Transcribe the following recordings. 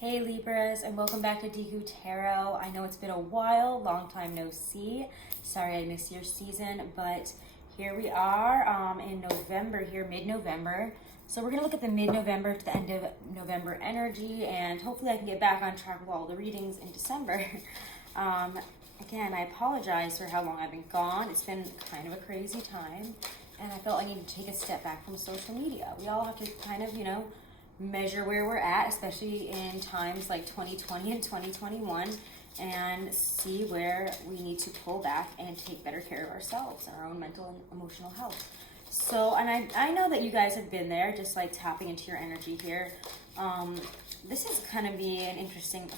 Hey Libras, and welcome back to Deku Tarot. I know it's been a while, long time no see. Sorry I missed your season, but here we are in November here, mid-November. So we're going to look at the mid-November to the end of November energy, and hopefully I can get back on track with all the readings in December. Again, I apologize for how long I've been gone. It's been kind of a crazy time, and I felt I needed to take a step back from social media. We all have to kind of, measure where we're at, especially in times like 2020 and 2021, and see where we need to pull back and take better care of ourselves and our own mental and emotional health. So, and I know that you guys have been there, just like tapping into your energy here. This is going to be an interesting,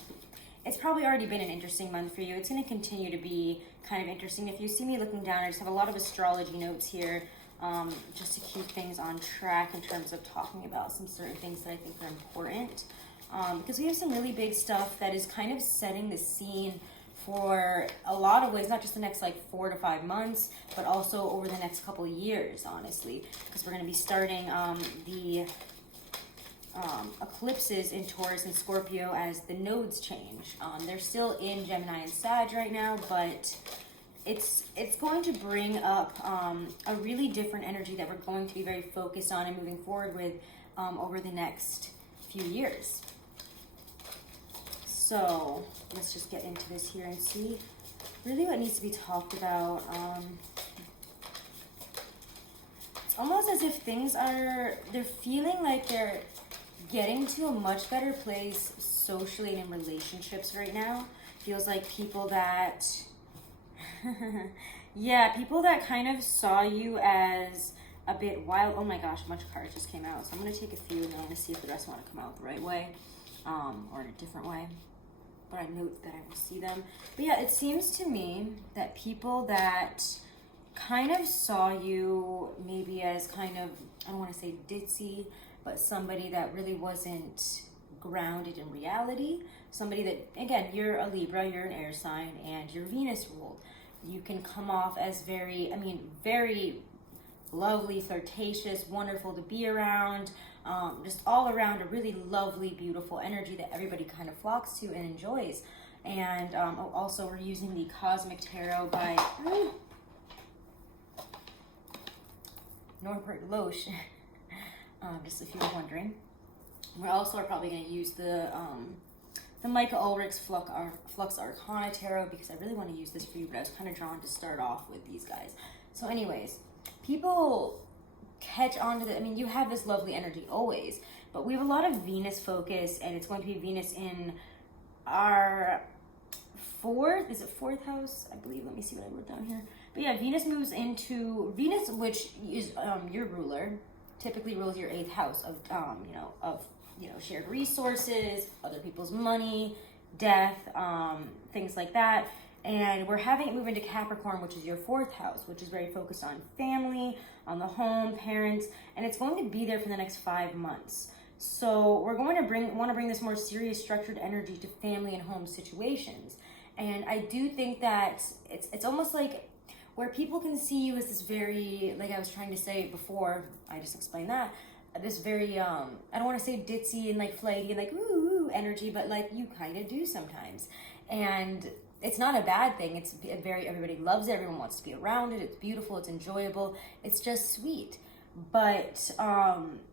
it's probably already been an interesting month for you. It's going to continue to be kind of interesting. If you see me looking down, I just have a lot of astrology notes here. Just to keep things on track in terms of talking about some certain things that I think are important. Because we have some really big stuff that is kind of setting the scene for a lot of ways, not just the next like 4 to 5 months, but also over the next couple of years, honestly. Because we're going to be starting the eclipses in Taurus and Scorpio as the nodes change. They're still in Gemini and Sag right now, but it's going to bring up a really different energy that we're going to be very focused on and moving forward with over the next few years. So let's just get into this here and see really what needs to be talked about. It's almost as if they're feeling like they're getting to a much better place socially and in relationships right now. Feels like people that yeah, people that kind of saw you as a bit wild. Oh my gosh, a bunch of cards just came out. So I'm going to take a few and I'm going to see if the rest want to come out the right way or in a different way. But I note that I will see them. But yeah, it seems to me that people that kind of saw you maybe as kind of, I don't want to say ditzy, but somebody that really wasn't grounded in reality. Somebody that, again, you're a Libra, you're an air sign, and you're Venus ruled. You can come off as very lovely, flirtatious, wonderful to be around, just all around a really lovely, beautiful energy that everybody kind of flocks to and enjoys. And also we're using the Cosmic Tarot by Norbert Loesch, just if you were wondering. We also are probably going to use the Micah Ulrich's Flux Arcana Tarot because I really want to use this for you, but I was kind of drawn to start off with these guys. So anyways, people catch on to the, you have this lovely energy always, but we have a lot of Venus focus, and it's going to be Venus in our fourth house, I believe. Let me see what I wrote down here. But yeah, Venus moves into, Venus, which is your ruler, typically rules your 8th house of, shared resources, other people's money, death, things like that. And we're having it move into Capricorn, which is your 4th house, which is very focused on family, on the home, parents, and it's going to be there for the next 5 months. So we're going to want to bring this more serious, structured energy to family and home situations. And I do think that it's almost like where people can see you as this very, like I was trying to say before, I just explained that, this very, I don't want to say ditzy and like flighty and like woo energy, but like you kind of do sometimes. And it's not a bad thing. It's everybody loves it. Everyone wants to be around it. It's beautiful. It's enjoyable. It's just sweet. But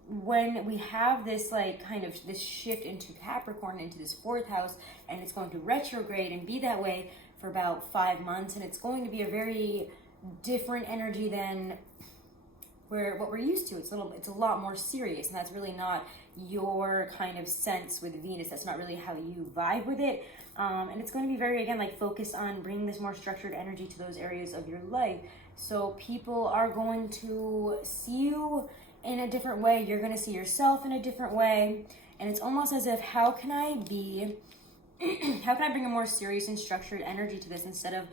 when we have this like kind of this shift into Capricorn, into this 4th house, and it's going to retrograde and be that way for about 5 months, and it's going to be a very different energy than what we're used to. It's a lot more serious, and that's really not your kind of sense with Venus. That's not really how you vibe with it. And it's going to be very, again, like focused on bringing this more structured energy to those areas of your life. So people are going to see you in a different way. You're going to see yourself in a different way. And it's almost as if, how can I bring a more serious and structured energy to this instead of,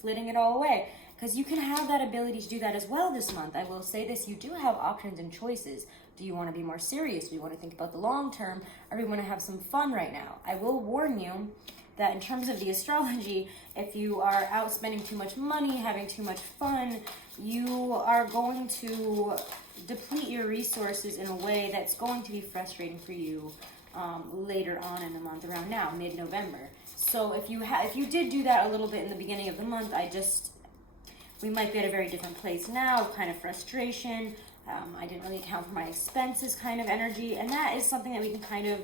flitting it all away? Because you can have that ability to do that as well this month. I will say this, you do have options and choices. Do you want to be more serious? Do you want to think about the long term? Or do you want to have some fun right now? I will warn you that in terms of the astrology, if you are out spending too much money, having too much fun, you are going to deplete your resources in a way that's going to be frustrating for you later on in the month, around now, mid-November. So if you did do that a little bit in the beginning of the month, we might be at a very different place now, kind of frustration. I didn't really account for my expenses kind of energy, and that is something that we can kind of,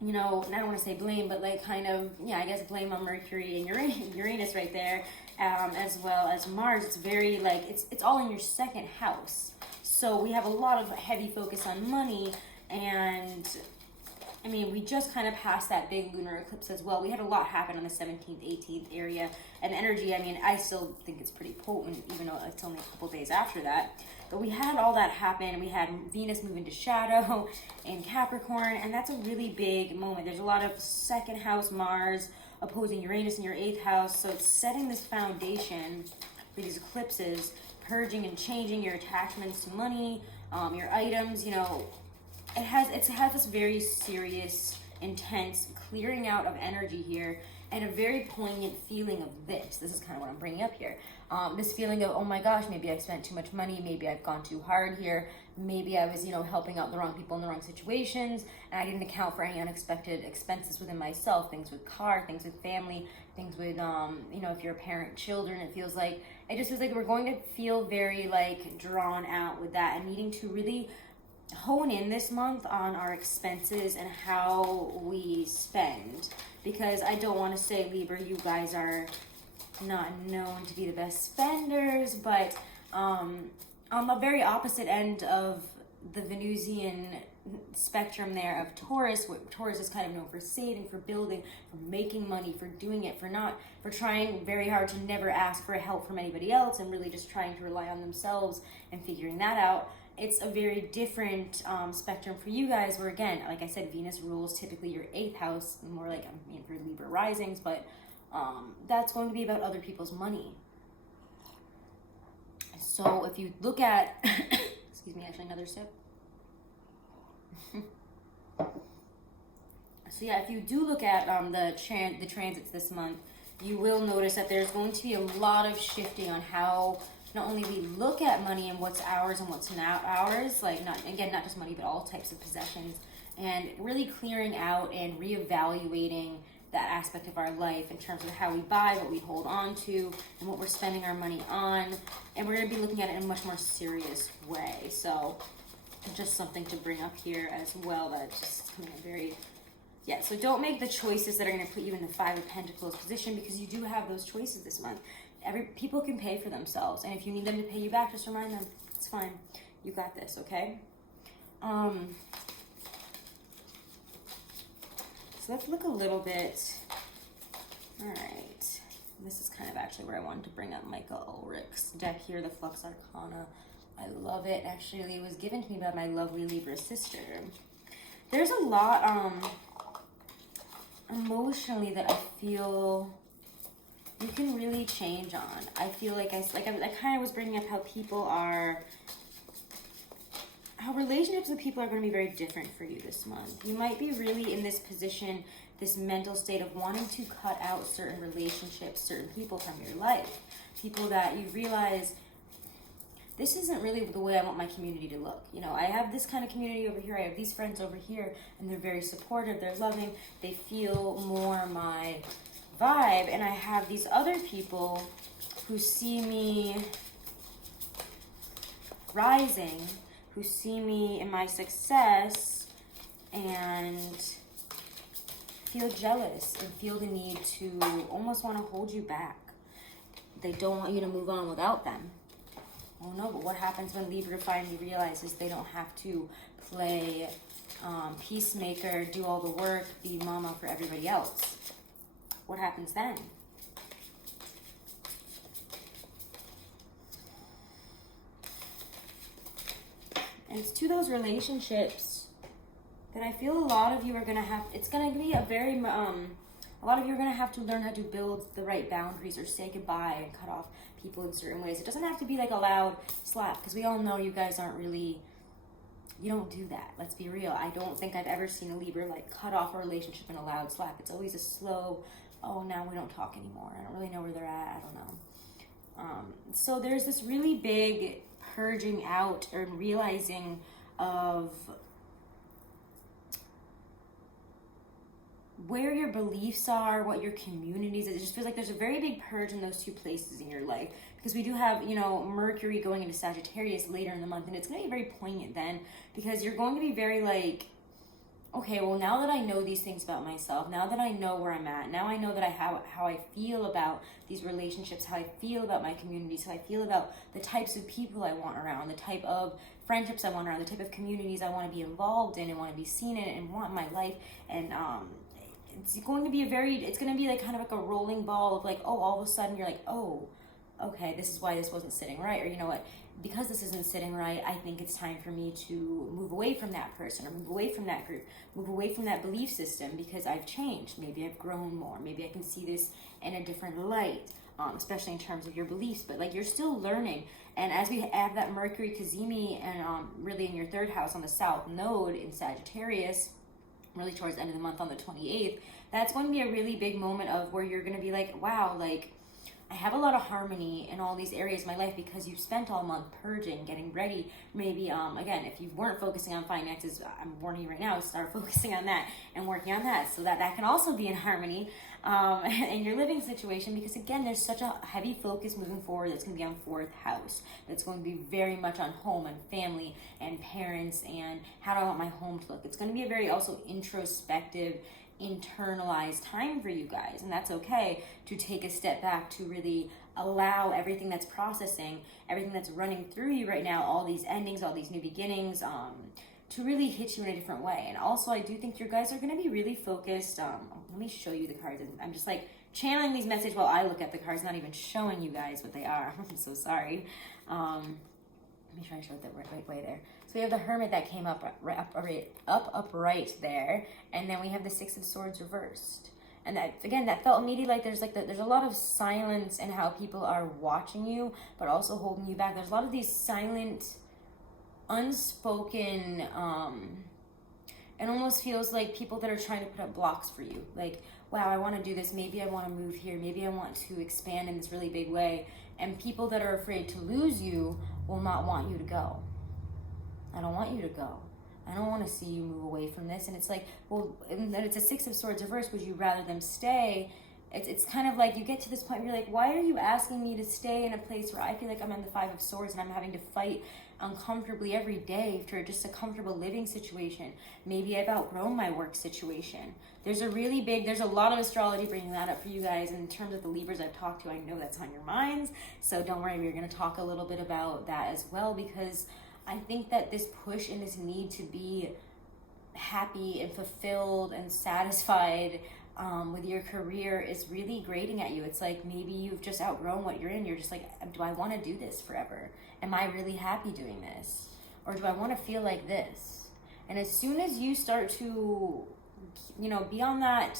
you know, I don't want to say blame, but like kind of, yeah, I guess blame on Mercury and Uranus right there, as well as Mars. It's very like, it's all in your second house. So we have a lot of heavy focus on money, and I mean, we just kind of passed that big lunar eclipse as well. We had a lot happen on the 17th, 18th area, and energy, I mean, I still think it's pretty potent, even though it's only a couple days after that. But we had all that happen. We had Venus move into shadow in Capricorn, and that's a really big moment. There's a lot of second house Mars opposing Uranus in your 8th house, so it's setting this foundation for these eclipses, purging and changing your attachments to money, your items, you know. It has this very serious, intense clearing out of energy here, and a very poignant feeling of this. This is kind of what I'm bringing up here. This feeling of, oh my gosh, maybe I spent too much money, maybe I've gone too hard here, maybe I was, you know, helping out the wrong people in the wrong situations, and I didn't account for any unexpected expenses within myself, things with car, things with family, things with, you know, if you're a parent, children. It just feels like we're going to feel very, like, drawn out with that, and needing to really hone in this month on our expenses and how we spend, because I don't want to say, Libra, you guys are not known to be the best spenders, but on the very opposite end of the Venusian spectrum there of Taurus, what Taurus is kind of known for saving, for building, for making money, for doing it, for trying very hard to never ask for help from anybody else, and really just trying to rely on themselves and figuring that out. It's a very different spectrum for you guys, where, again, like I said, Venus rules typically your 8th house, more like, I mean, for Libra risings, but that's going to be about other people's money. So if you look at, excuse me, actually another sip. So yeah, if you do look at the transits this month, you will notice that there's going to be a lot of shifting on how not only we look at money and what's ours and what's not ours, like not just money, but all types of possessions, and really clearing out and reevaluating that aspect of our life in terms of how we buy, what we hold on to, and what we're spending our money on. And we're going to be looking at it in a much more serious way. So just something to bring up here as well, that's just coming in very, yeah, so don't make the choices that are going to put you in the 5 of Pentacles position, because you do have those choices this month. People can pay for themselves, and if you need them to pay you back, just remind them, it's fine, you got this, okay? So let's look a little bit. All right, this is kind of actually where I wanted to bring up Michael Ulrich's deck here, the Flux Arcana. I love it. Actually, it was given to me by my lovely Libra sister. There's a lot emotionally that I feel you can really change on. I feel like I kind of was bringing up how relationships with people are going to be very different for you this month. You might be really in this position, this mental state of wanting to cut out certain relationships, certain people from your life. People that you realize, this isn't really the way I want my community to look. You know, I have this kind of community over here, I have these friends over here, and they're very supportive, they're loving, they feel more my vibe, and I have these other people who see me rising, who see me in my success and feel jealous and feel the need to almost want to hold you back. They don't want you to move on without them. Oh no, but what happens when Libra finally realizes they don't have to play peacemaker, do all the work, be mama for everybody else? What happens then? And it's to those relationships that I feel a lot of you are going to have, it's going to be a lot of you are going to have to learn how to build the right boundaries, or say goodbye and cut off people in certain ways. It doesn't have to be like a loud slap, because we all know you guys aren't really, you don't do that. Let's be real. I don't think I've ever seen a Libra like cut off a relationship in a loud slap. It's always a slow, oh, now we don't talk anymore. I don't really know where they're at. I don't know. So there's this really big purging out or realizing of where your beliefs are, what your communities is. It just feels like there's a very big purge in those two places in your life, because we do have, you know, Mercury going into Sagittarius later in the month, and it's going to be very poignant then, because you're going to be very like, okay, well, now that I know these things about myself, now that I know where I'm at, now I know that I have how I feel about these relationships, how I feel about my communities, how I feel about the types of people I want around, the type of friendships I want around, the type of communities I want to be involved in and want to be seen in and want in my life. And it's going to be it's going to be like kind of like a rolling ball of like, oh, all of a sudden you're like, oh, okay, this is why this wasn't sitting right. Or you know what, because this isn't sitting right, I think it's time for me to move away from that person, or move away from that group, move away from that belief system, because I've changed. Maybe I've grown more. Maybe I can see this in a different light, especially in terms of your beliefs. But like, you're still learning. And as we have that Mercury Cazimi and really in your third house on the South Node in Sagittarius, really towards the end of the month on the 28th, that's going to be a really big moment of where you're going to be like, wow, like, I have a lot of harmony in all these areas of my life, because you've spent all month purging, getting ready. Maybe, again, if you weren't focusing on finances, I'm warning you right now, start focusing on that and working on that, so that can also be in harmony in your living situation. Because again, there's such a heavy focus moving forward that's going to be on fourth house. That's going to be very much on home and family and parents and how do I want my home to look. It's going to be a very also introspective, internalized time for you guys, and that's okay to take a step back to really allow everything that's processing, everything that's running through you right now, all these endings, all these new beginnings, to really hit you in a different way. And also, I do think you guys are going to be really focused. Let me show you the cards. I'm just like channeling these messages while I look at the cards, not even showing you guys what they are. I'm so sorry. Let me try to show it the right way there. So we have the Hermit that came up upright there, and then we have the Six of Swords reversed. And that, again, that felt immediately like there's a lot of silence in how people are watching you, but also holding you back. There's a lot of these silent, unspoken, it almost feels like people that are trying to put up blocks for you. Like, wow, I want to do this. Maybe I want to move here. Maybe I want to expand in this really big way. And people that are afraid to lose you will not want you to go. I don't want you to go. I don't want to see you move away from this. And it's like, well, and then it's a Six of Swords reverse. Would you rather them stay? It's kind of like you get to this point where you're like, why are you asking me to stay in a place where I feel like I'm in the Five of Swords and I'm having to fight uncomfortably every day for just a comfortable living situation? Maybe I've outgrown my work situation. There's a lot of astrology bringing that up for you guys. In terms of the Libras I've talked to, I know that's on your minds. So don't worry, we're going to talk a little bit about that as well, because I think that this push and this need to be happy and fulfilled and satisfied with your career is really grating at you. It's like maybe you've just outgrown what you're in. You're just like, do I want to do this forever? Am I really happy doing this? Or do I want to feel like this? And as soon as you start to, you know, be on that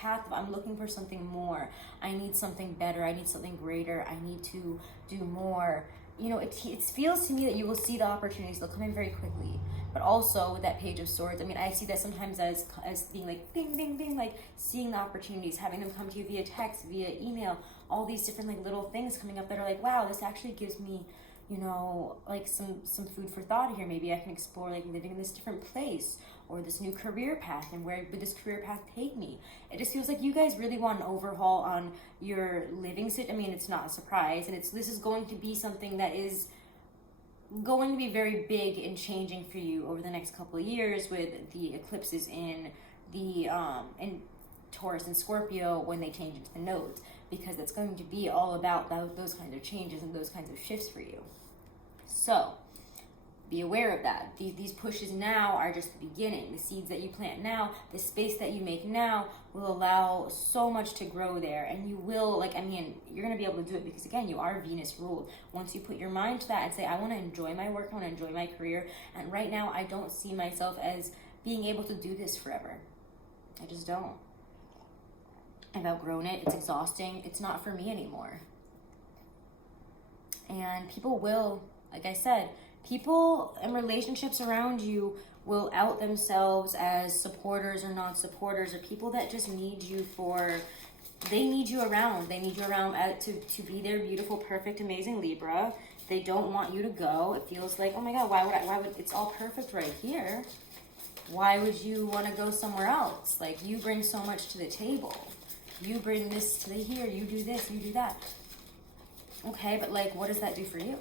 path of I'm looking for something more, I need something better, I need something greater, I need to do more, you know, it feels to me that you will see the opportunities. They'll come in very quickly. But also with that Page of Swords, I mean, I see that sometimes as being like bing, bing, bing, like seeing the opportunities, having them come to you via text, via email, all these different like little things coming up that are like, wow, this actually gives me, you know, like some food for thought here. Maybe I can explore like living in this different place or this new career path, and where would this career path take me? It just feels like you guys really want an overhaul on your living I mean, it's not a surprise, and this is going to be something that is going to be very big and changing for you over the next couple of years, with the eclipses in Taurus and Scorpio when they change into the nodes, because it's going to be all about those kinds of changes and those kinds of shifts for you. So be aware of that. These pushes now are just the beginning. The seeds that you plant now, the space that you make now will allow so much to grow there. And you will, like, I mean, you're going to be able to do it because, again, you are Venus ruled. Once you put your mind to that and say, I want to enjoy my work, I want to enjoy my career. And right now, I don't see myself as being able to do this forever. I just don't. I've outgrown it. It's exhausting. It's not for me anymore. And people will, like I said, people and relationships around you will out themselves as supporters or non-supporters, or people that just need you they need you around. They need you around to be their beautiful, perfect, amazing Libra. They don't want you to go. It feels like, oh my God, why would, it's all perfect right here. Why would you want to go somewhere else? Like, you bring so much to the table. You bring this to the here, you do this, you do that. Okay, but like, what does that do for you?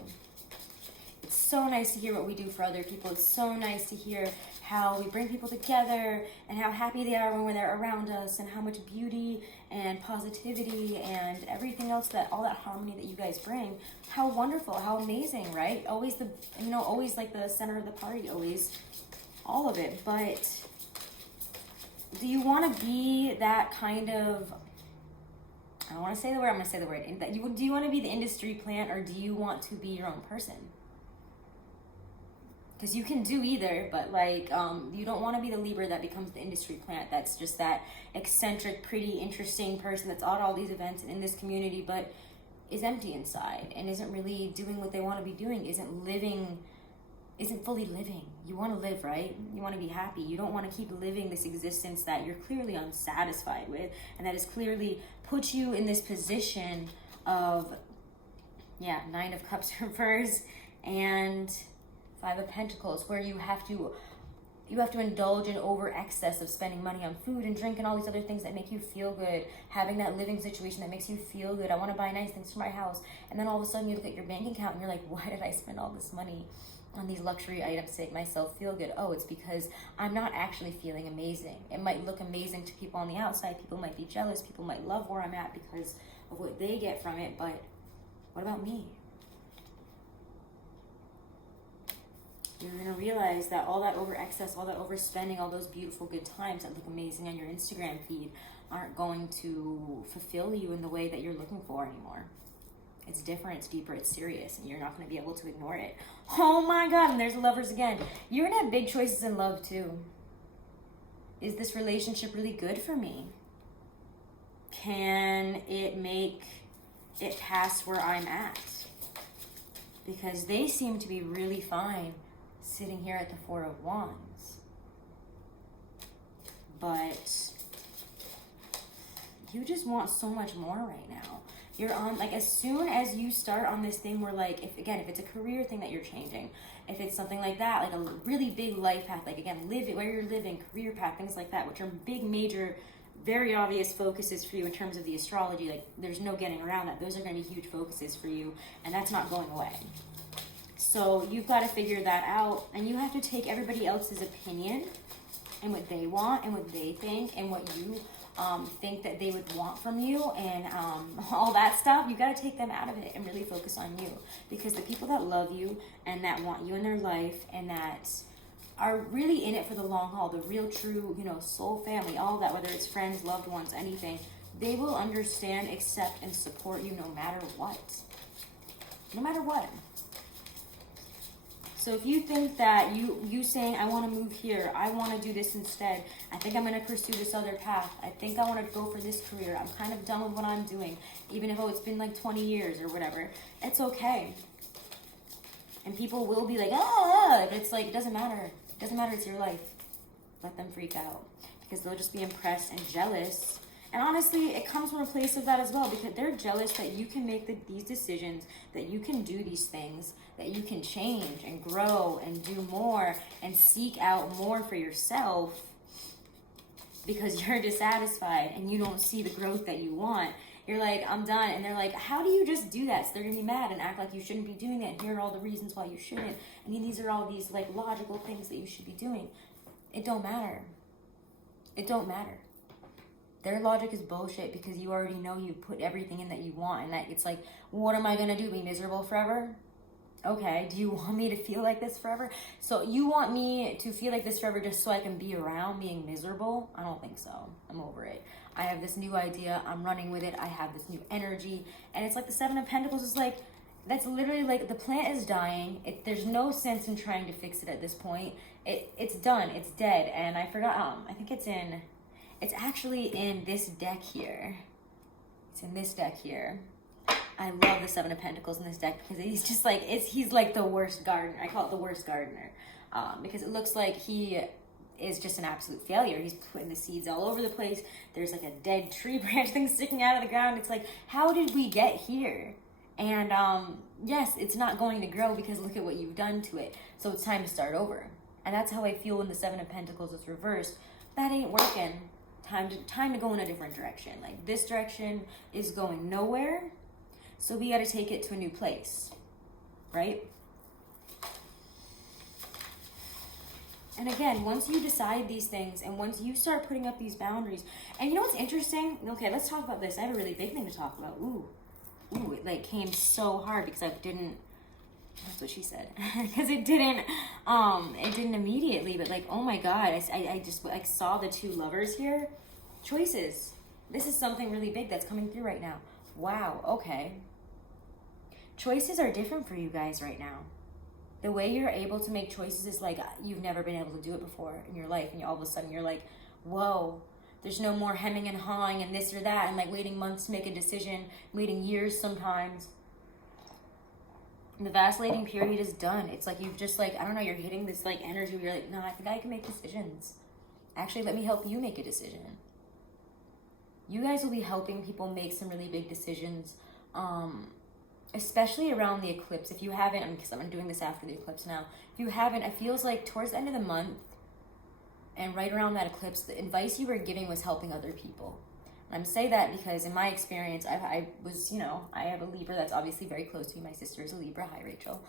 It's so nice to hear what we do for other people. It's so nice to hear how we bring people together and how happy they are when they're around us, and how much beauty and positivity and everything else, that all that harmony that you guys bring. How wonderful, how amazing, right? Always the, you know, always like the center of the party, always all of it. But do you want to be that kind of, I don't want to say the word, I'm going to say the word. Do you want to be the industry plant, or do you want to be your own person? Because you can do either, but like, you don't want to be the Libra that becomes the industry plant. That's just that eccentric, pretty, interesting person that's at all these events and in this community, but is empty inside and isn't really doing what they want to be doing, isn't fully living. You want to live, right? You want to be happy. You don't want to keep living this existence that you're clearly unsatisfied with, and that has clearly put you in this position of, yeah, 9 of Cups reverse and 5 of Pentacles, where you have to indulge in over excess of spending money on food and drink and all these other things that make you feel good, having that living situation that makes you feel good. I want to buy nice things for my house. And then all of a sudden you look at your bank account and you're like, why did I spend all this money on these luxury items to make myself feel good? Oh, it's because I'm not actually feeling amazing. It might look amazing to people on the outside. People might be jealous. People might love where I'm at because of what they get from it. But what about me? You're going to realize that all that over excess, all that overspending, all those beautiful good times that look amazing on your Instagram feed aren't going to fulfill you in the way that you're looking for anymore. It's different, it's deeper, it's serious, and you're not going to be able to ignore it. Oh my God, and there's the Lovers again. You're going to have big choices in love too. Is this relationship really good for me? Can it make it past where I'm at? Because they seem to be really fine sitting here at the 4 of Wands. But you just want so much more right now. You're on, like, as soon as you start on this thing where, like, if it's a career thing that you're changing, if it's something like that, like a really big life path, like, again, where you're living, career path, things like that, which are big, major, very obvious focuses for you in terms of the astrology, like, there's no getting around that. Those are going to be huge focuses for you, and that's not going away. So you've got to figure that out, and you have to take everybody else's opinion and what they want and what they think and what you think that they would want from you, and all that stuff. You got to take them out of it and really focus on you, because the people that love you and that want you in their life and that are really in it for the long haul, the real, true, soul family, all that, whether it's friends, loved ones, anything, they will understand, accept, and support you no matter what. No matter what. So if you think that you saying, I want to move here, I want to do this instead, I think I'm going to pursue this other path, I think I want to go for this career, I'm kind of done with what I'm doing, even if it's been like 20 years or whatever, it's okay. And people will be like, but it's like, it doesn't matter. It doesn't matter, it's your life. Let them freak out, because they'll just be impressed and jealous. And honestly, it comes from a place of that as well, because they're jealous that you can make these decisions, that you can do these things, that you can change and grow and do more and seek out more for yourself, because you're dissatisfied and you don't see the growth that you want. You're like, I'm done. And they're like, how do you just do that? So they're going to be mad and act like you shouldn't be doing that. And here are all the reasons why you shouldn't. I mean, these are all these like logical things that you should be doing. It don't matter. It don't matter. Their logic is bullshit, because you already know you put everything in that you want, and that it's like, what am I going to do? Be miserable forever? Okay, do you want me to feel like this forever? So you want me to feel like this forever just so I can be around being miserable? I don't think so. I'm over it. I have this new idea. I'm running with it. I have this new energy. And it's like the 7 of Pentacles is like, that's literally like the plant is dying. There's no sense in trying to fix it at this point. It's done. It's dead. And I forgot, I think it's actually in this deck here. It's in this deck here. I love the 7 of Pentacles in this deck, because he's just like, he's like the worst gardener. I call it the worst gardener, because it looks like he is just an absolute failure. He's putting the seeds all over the place. There's like a dead tree branch thing sticking out of the ground. It's like, how did we get here? And yes, it's not going to grow because look at what you've done to it. So it's time to start over. And that's how I feel when the Seven of Pentacles is reversed. That ain't working. Time to go in a different direction. Like, this direction is going nowhere. So we got to take it to a new place, right? And again, once you decide these things and once you start putting up these boundaries, and you know what's interesting? Okay, let's talk about this. I have a really big thing to talk about. Ooh, it like came so hard because I didn't, that's what she said. Because it didn't immediately, but like, oh my God, I just like saw the two lovers here. Choices. This is something really big that's coming through right now. Wow, okay. Choices are different for you guys right now. The way you're able to make choices is like you've never been able to do it before in your life. And all of a sudden you're like, whoa, there's no more hemming and hawing and this or that and like waiting months to make a decision, waiting years sometimes. And the vacillating period is done. It's like you've just like, I don't know, you're hitting this like energy where you're like, no, I think I can make decisions. Actually, let me help you make a decision. You guys will be helping people make some really big decisions. Especially around the eclipse. If you haven't, because I'm doing this after the eclipse now. If you haven't, it feels like towards the end of the month and right around that eclipse, the advice you were giving was helping other people. And I'm saying that because in my experience, I was, you know, I have a Libra that's obviously very close to me. My sister is a Libra. Hi, Rachel.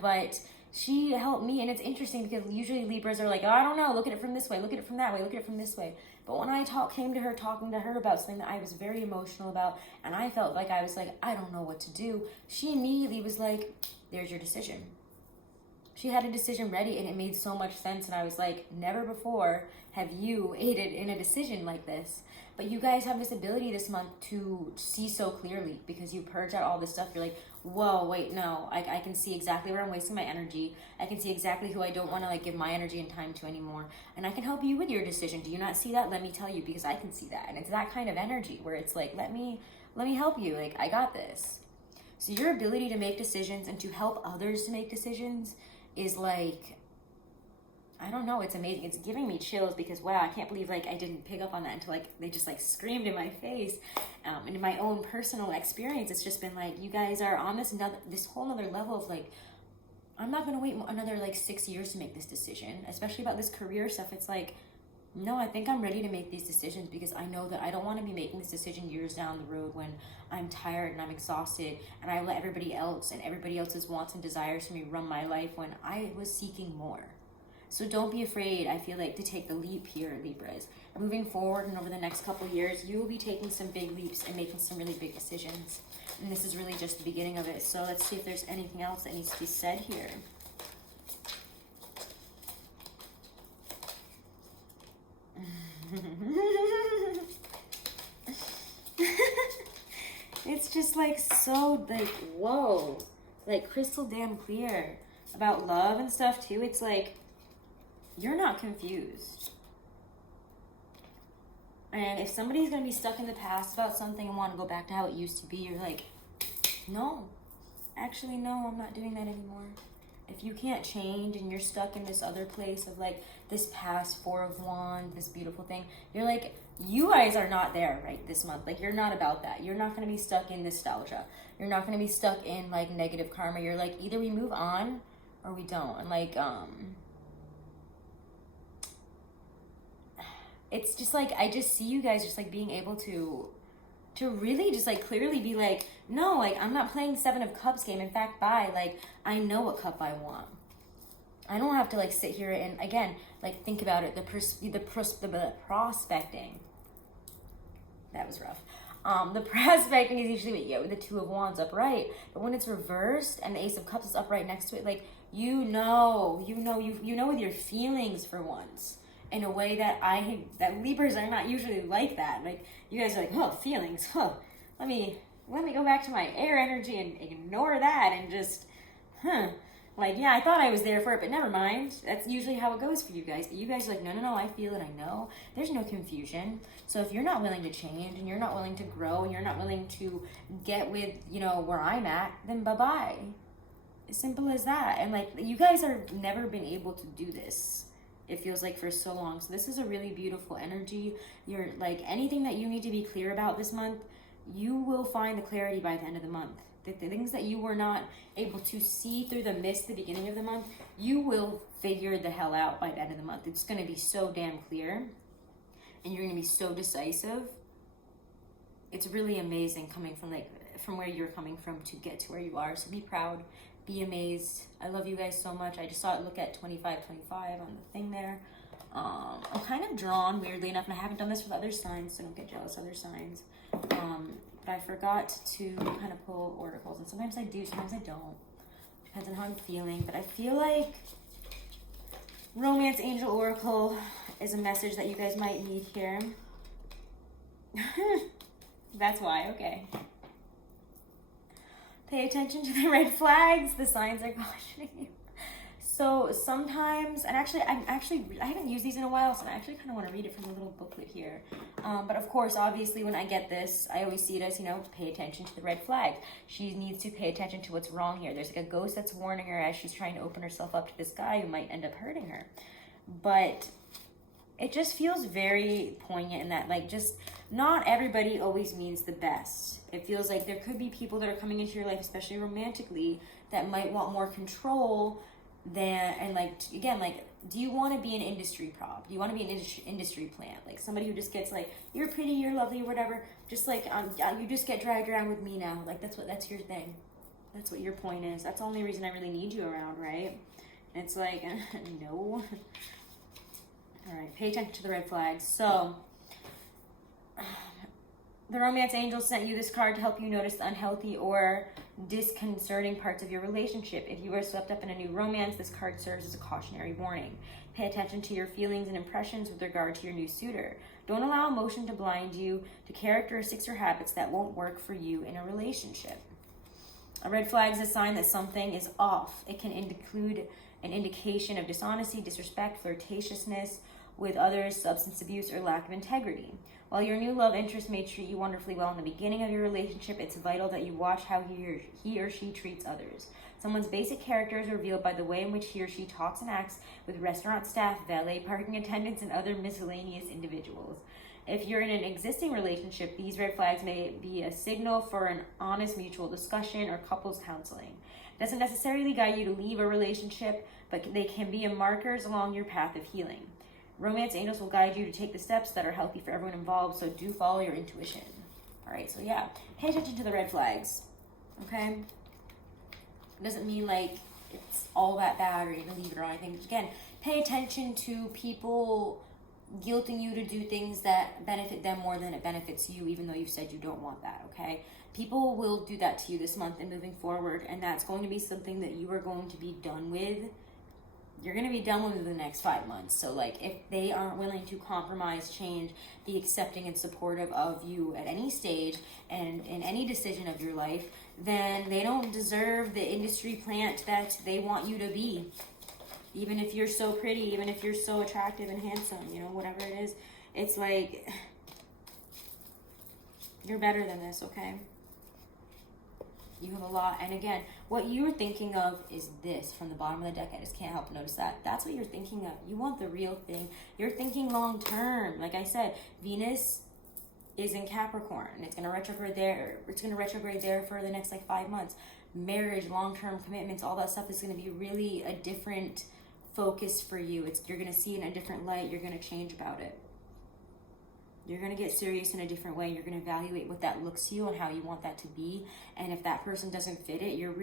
But she helped me, and it's interesting because usually Libras are like, oh, I don't know, look at it from this way, look at it from that way, look at it from this way. But when I talking to her about something that I was very emotional about, and I felt like I was like, I don't know what to do, she immediately was like, there's your decision. She had a decision ready, and it made so much sense, and I was like, never before have you aided in a decision like this. But you guys have this ability this month to see so clearly because you purge out all this stuff. You're like, whoa, wait, no, I can see exactly where I'm wasting my energy. I can see exactly who I don't want to like give my energy and time to anymore. And I can help you with your decision. Do you not see that? Let me tell you, because I can see that. And it's that kind of energy where it's like, let me help you. Like, I got this. So your ability to make decisions and to help others to make decisions is like, I don't know, it's amazing. It's giving me chills because, wow, I can't believe, like, I didn't pick up on that until, like, they just, like, screamed in my face. And in my own personal experience, it's just been, like, you guys are on this whole nother level of, like, I'm not going to wait another, like, 6 years to make this decision, especially about this career stuff. It's like, no, I think I'm ready to make these decisions because I know that I don't want to be making this decision years down the road when I'm tired and I'm exhausted and I let everybody else and everybody else's wants and desires for me run my life when I was seeking more. So don't be afraid, I feel like, to take the leap here, Libras. Moving forward and over the next couple of years, you will be taking some big leaps and making some really big decisions. And this is really just the beginning of it. So let's see if there's anything else that needs to be said here. It's just like so like, whoa, like crystal damn clear about love and stuff too. It's like, you're not confused. And if somebody's going to be stuck in the past about something and want to go back to how it used to be, you're like, no, actually, no, I'm not doing that anymore. If you can't change and you're stuck in this other place of like this past Four of Wands, this beautiful thing, you're like, you guys are not there right this month. Like, you're not about that. You're not going to be stuck in nostalgia. You're not going to be stuck in like negative karma. You're like, either we move on or we don't. And like, it's just like, I just see you guys just like being able to really just like clearly be like, no, like I'm not playing Seven of Cups game. In fact, like I know what cup I want. I don't have to like sit here and again, like think about it. The prospecting. That was rough. The prospecting is usually with the Two of Wands upright, but when it's reversed and the Ace of Cups is upright next to it, like you know with your feelings for once. In a way that Libras are not usually like that. Like, you guys are like, oh, feelings, let me go back to my air energy and ignore that and just, like, yeah, I thought I was there for it, but never mind. That's usually how it goes for you guys. But you guys are like, no, I feel it, I know. There's no confusion. So if you're not willing to change and you're not willing to grow and you're not willing to get with, you know, where I'm at, then bye-bye. As simple as that. And like, you guys have never been able to do this. It feels like for so long. So this is a really beautiful energy. You're like, anything that you need to be clear about this month, you will find the clarity by the end of the month. the things that you were not able to see through the mist at the beginning of the month, you will figure the hell out by the end of the month. It's going to be so damn clear, and you're going to be so decisive. It's really amazing coming from where you're coming from to get to where you are. So be proud, be amazed. I love you guys so much. I just saw it look at 2525 on the thing there. I'm kind of drawn, weirdly enough, and I haven't done this with other signs, so don't get jealous of other signs. But I forgot to kind of pull oracles, and sometimes I do, sometimes I don't. Depends on how I'm feeling, but I feel like Romance Angel Oracle is a message that you guys might need here. That's why, okay. Pay attention to the red flags. The signs are cautioning you. So sometimes, and actually, I haven't used these in a while, so I actually kind of want to read it from the little booklet here. But of course, obviously, when I get this, I always see it as, pay attention to the red flag. She needs to pay attention to what's wrong here. There's like a ghost that's warning her as she's trying to open herself up to this guy who might end up hurting her. But it just feels very poignant in that, like, just not everybody always means the best. It feels like there could be people that are coming into your life, especially romantically, that might want more control than, and like, again, like, do you want to be an industry prop? Do you want to be an industry plant? Like somebody who just gets like, you're pretty, you're lovely, or whatever. Just like, you just get dragged around with me now. Like, that's your thing. That's what your point is. That's the only reason I really need you around, right? And it's like, no. All right, pay attention to the red flags. So, the romance angel sent you this card to help you notice the unhealthy or disconcerting parts of your relationship. If you are swept up in a new romance, this card serves as a cautionary warning. Pay attention to your feelings and impressions with regard to your new suitor. Don't allow emotion to blind you to characteristics or habits that won't work for you in a relationship. A red flag is a sign that something is off. It can include an indication of dishonesty, disrespect, flirtatiousness with others, substance abuse, or lack of integrity. While your new love interest may treat you wonderfully well in the beginning of your relationship, it's vital that you watch how he or she treats others. Someone's basic character is revealed by the way in which he or she talks and acts with restaurant staff, valet parking attendants, and other miscellaneous individuals. If you're in an existing relationship, these red flags may be a signal for an honest mutual discussion or couples counseling. It doesn't necessarily guide you to leave a relationship, but they can be markers along your path of healing. Romance angels will guide you to take the steps that are healthy for everyone involved, so do follow your intuition. All right, so yeah, pay attention to the red flags, okay? It doesn't mean like it's all that bad or you're gonna leave it or anything. Again, pay attention to people guilting you to do things that benefit them more than it benefits you, even though you said you don't want that, okay? People will do that to you this month and moving forward, and that's going to be something that you are going to be done with. You're going to be done with the next 5 months. So, like, if they aren't willing to compromise, change, be accepting and supportive of you at any stage and in any decision of your life, then they don't deserve the industry plant that they want you to be. Even if you're so pretty, even if you're so attractive and handsome, whatever it is, it's like, you're better than this, okay? You have a lot. And again, what you're thinking of is this from the bottom of the deck. I just can't help but notice that. That's what you're thinking of. You want the real thing. You're thinking long term. Like I said, Venus is in Capricorn, and it's going to retrograde there. It's going to retrograde there for the next 5 months. Marriage, long-term commitments, all that stuff is going to be really a different focus for you. You're going to see it in a different light. You're going to change about it. You're going to get serious in a different way. You're going to evaluate what that looks to you and how you want that to be. And if that person doesn't fit it, you're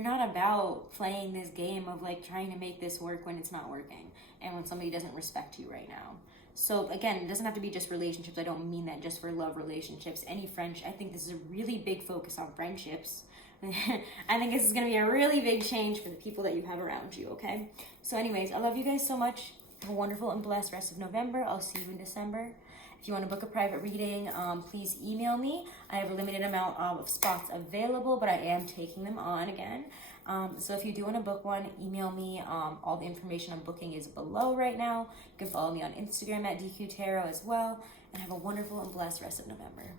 not about playing this game of trying to make this work when it's not working and when somebody doesn't respect you right now. So again, it doesn't have to be just relationships. I don't mean that just for love relationships. Any friendship. I think this is a really big focus on friendships. I think this is going to be a really big change for the people that you have around you, okay? So anyways, I love you guys so much. Have a wonderful and blessed rest of November. I'll see you in December. If you want to book a private reading, please email me. I have a limited amount of spots available, but I am taking them on again. So if you do want to book one, email me. All the information on booking is below right now. You can follow me on Instagram at DQ Tarot as well. And have a wonderful and blessed rest of November.